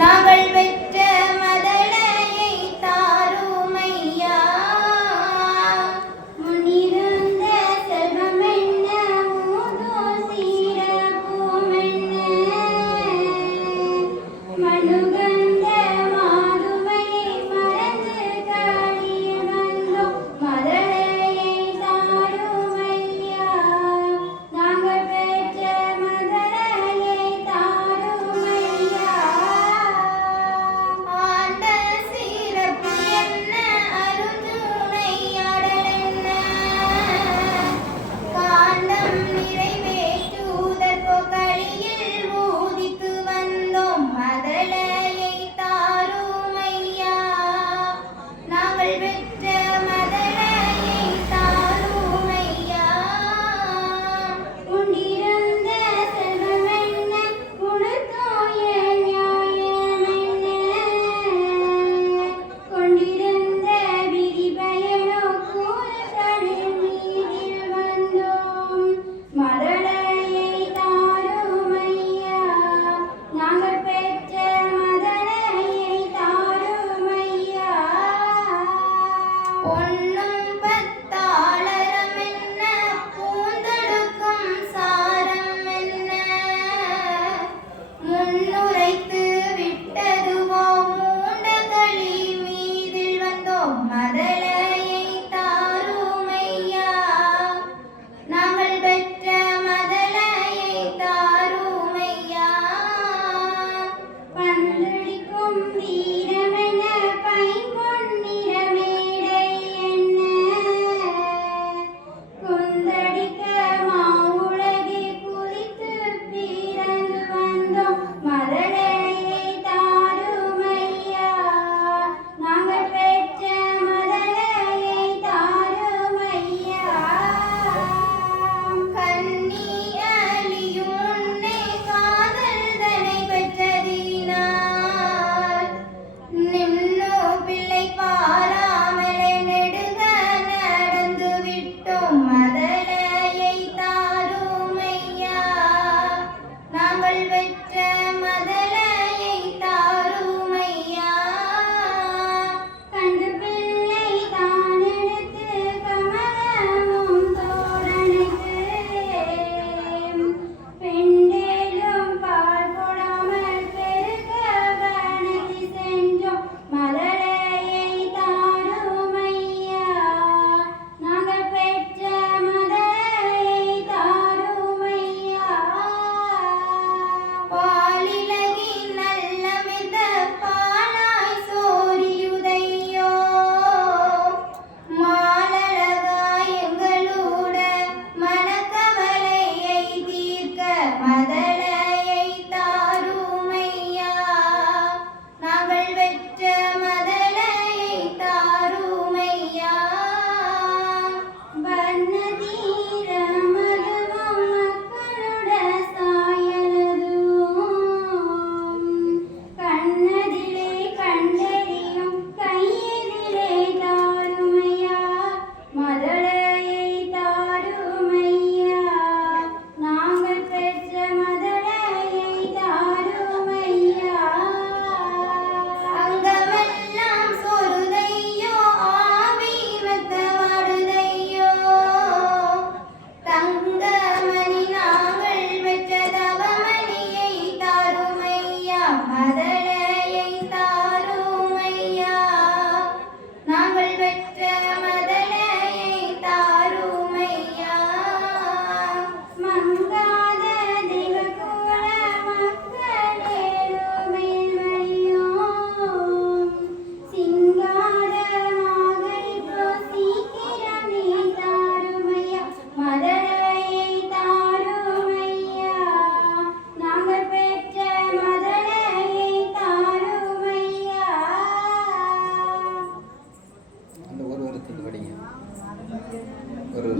நாங்கள் David. முன்னுரை புகழ்பெற்ற மதலை ஒரு